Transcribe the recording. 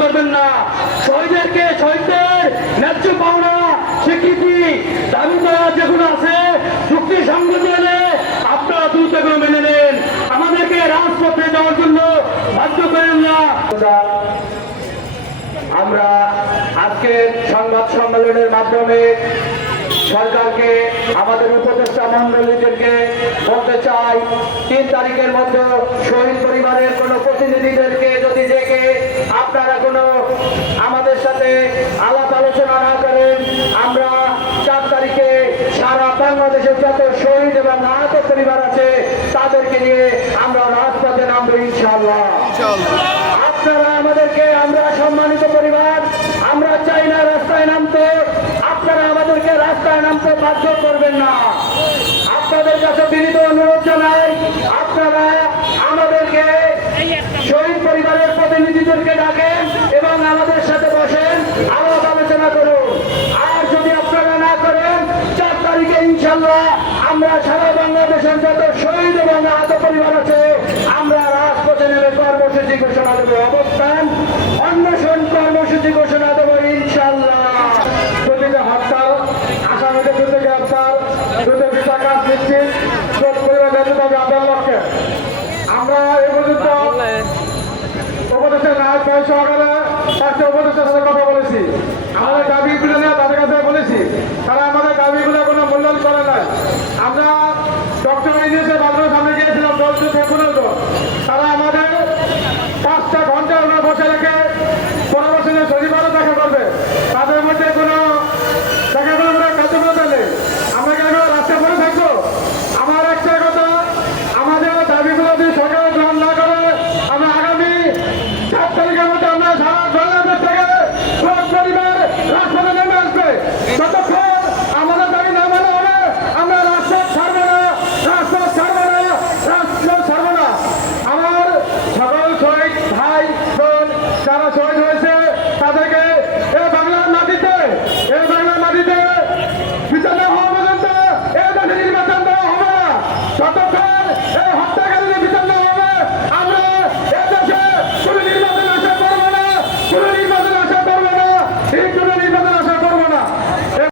করবেন না। শহীদদেরকে শহীদদের ন্যায্য পাওনা, স্বীকৃতি, দাবি দেওয়া যেগুলো আছে, চুক্তি সংগতি হলে আপনারা দ্রুত এগুলো মেনে নেন। আমাদেরকে রাজপথে যাওয়ার জন্য বাধ্য করেন না। আমরা আজকের সংবাদ সম্মেলনের মাধ্যমে সরকারকে, আমাদের উপদেষ্টা মন্ডলীদেরকে বলতে চাই, তিন তারিখের মধ্যে শহীদ পরিবারের কোনো প্রতিনিধিদেরকে যদি ডেকে আপনারা কোনো আমাদের সাথে আলাপ আলোচনা না করেন আমরা চার তারিখে সারা বাংলাদেশের যত শহীদ এবং আহত পরিবার আছে তাদেরকে নিয়ে আমরা রাজপথে নামবো ইনশাআল্লাহ। আপনারা আমাদেরকে আমরা সম্মানিত পরিবার আমরা চাই না রাস্তায় নামতে আপনারা আমাদেরকে রাস্তায় নামতে বাধ্য করবেন না। আপনাদের কাছে বিনীত অনুরোধ জানাই ইনশাল্লাহ আমরা সারা বাংলাদেশের যত শহীদ এবং আহত পরিবার আছে, আমরা রাজপথে নেমে কর্মসূচি ঘোষণা দেবো, অবস্থান অন্বেষণ কর্মসূচি ঘোষণা দেবো ইনশাল্লাহ প্রতিটা হরতাল, আসামিদের সাথে কথা বলেছি। আমাদের নিয়ে তাদের কাছে সতর্ক